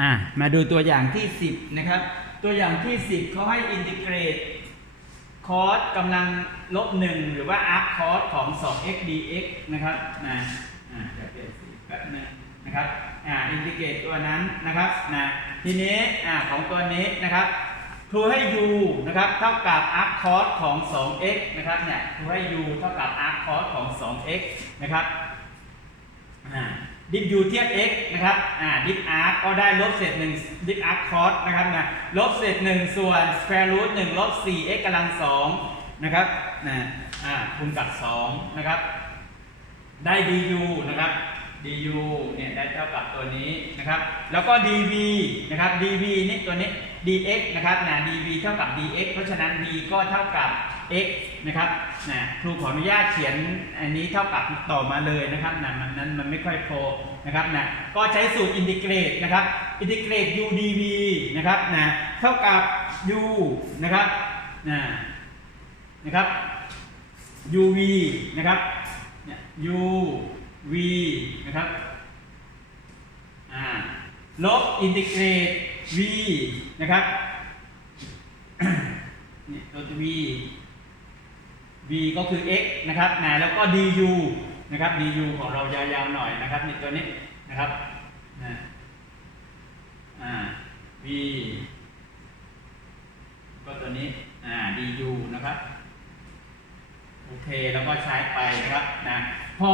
อ่ามาดูตัวอย่างที่ 10 นะครับ ตัวอย่างที่ 10เขาให้อินทิเกรตคอสกำลังลบหนึ่งหรือว่าอาร์คคอสของ 2x dx นะครับนะอ่าเดี๋ยวเปลี่ยนสีแป๊บนึงนะครับอ่าอินทิเกรตตัวนั้นนะครับนะทีนี้อ่าของตัวนี้นะครับครูให้ u นะครับเท่ากับอาร์คคอสของ 2x นะครับเนี่ยครูให้ u เท่ากับอาร์คคอสของ 2x นะครับอ่า ดิฟยูเทียบ x นะครับ อ่า ดิฟอาร์ก็ได้ลบเศษหนึ่งดิฟอาร์คอสนะครับนะ ลบเศษหนึ่งส่วนสแควร์รูทหนึ่งลบสี่ x กำลังสองนะครับนะอ่าคูณกับสองนะครับ ได้ du นะครับ du เนี่ยได้เท่ากับตัวนี้นะครับ แล้วก็ dv นะครับ dv นี่ตัวนี้ dx นะครับนะ dv เท่ากับ dx เพราะฉะนั้น v ก็เท่ากับ x นะครับนะครูขออนุญาตเขียนอันนี้เท่ากับต่อมาเลยนะครับนะมันนั้นมันไม่ค่อยโฟล์นะครับนะก็ใช้สูตรอินทิเกรตนะครับอินทิเกรต u dv นะครับนะเท่ากับ u นะครับนะนะครับ uv นะครับเนี่ย uv นะครับอ่าลบอินทิเกรต v นะครับนี่ตัว v v ก็คือ x นะครับนะแล้วก็ du นะครับ du ของเรายาวๆหน่อยนะครับนี่ตัวนี้นะครับนะอ่า v ก็ตัวนี้อ่า du นะครับโอเคแล้วก็ใช้ไปนะครับนะพอ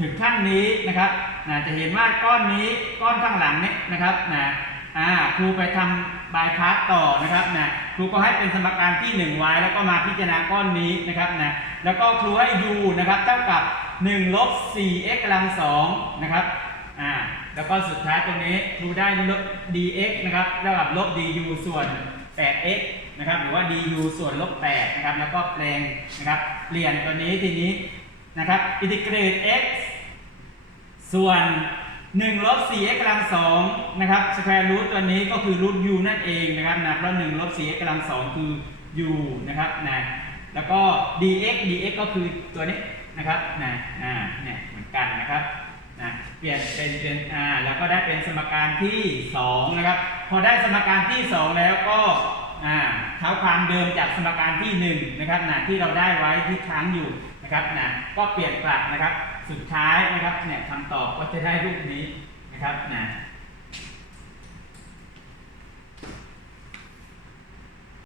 ถึงขั้นนี้นะครับนะจะเห็นว่าก้อนนี้ก้อนข้างหลังนี้นะครับนะ อ่าครูไปทำบายพาสต่อนะครับนะครูก็ให้เป็นสมการที่ 1 ไว้ แล้วก็มาพิจารณาก้อนนี้นะครับนะแล้วก็ครูให้ u นะครับเท่ากับ1ลบ 4x กำลัง2นะครับอ่าแล้วก็สุดท้ายตรงนี้ครูได้ลบ dx นะครับเท่ากับลบ du ส่วน 8x นะครับหรือว่า du ส่วนลบ8นะครับแล้วก็แปลงนะครับเปลี่ยนตัวนี้ทีนี้นะครับอินทิเกรต x ส่วน 1ลบ 4x กำลัง2นะครับสแควร์รูทตัวนี้ก็คือรูท u นั่นเองนะครับนะเพราะ1ลบ 4x กำลัง2คือ u นะครับนะแล้วก็ dx dx ก็คือตัวนี้นะครับนะอ่าเนี่ยเหมือนกันนะครับนะเปลี่ยนเป็นเป็นอ่าแล้วก็ได้เป็นสมการที่ 2 นะครับ พอได้สมการที่ 2 แล้วก็ ความเดิมจากสมการที่1นะครับนะที่เราได้ไว้ที่ค้างอยู่นะครับนะก็เปลี่ยนกลับนะครับ สุดท้ายนะครับเนี่ยคำตอบก็จะได้รูปนี้นะครับนะ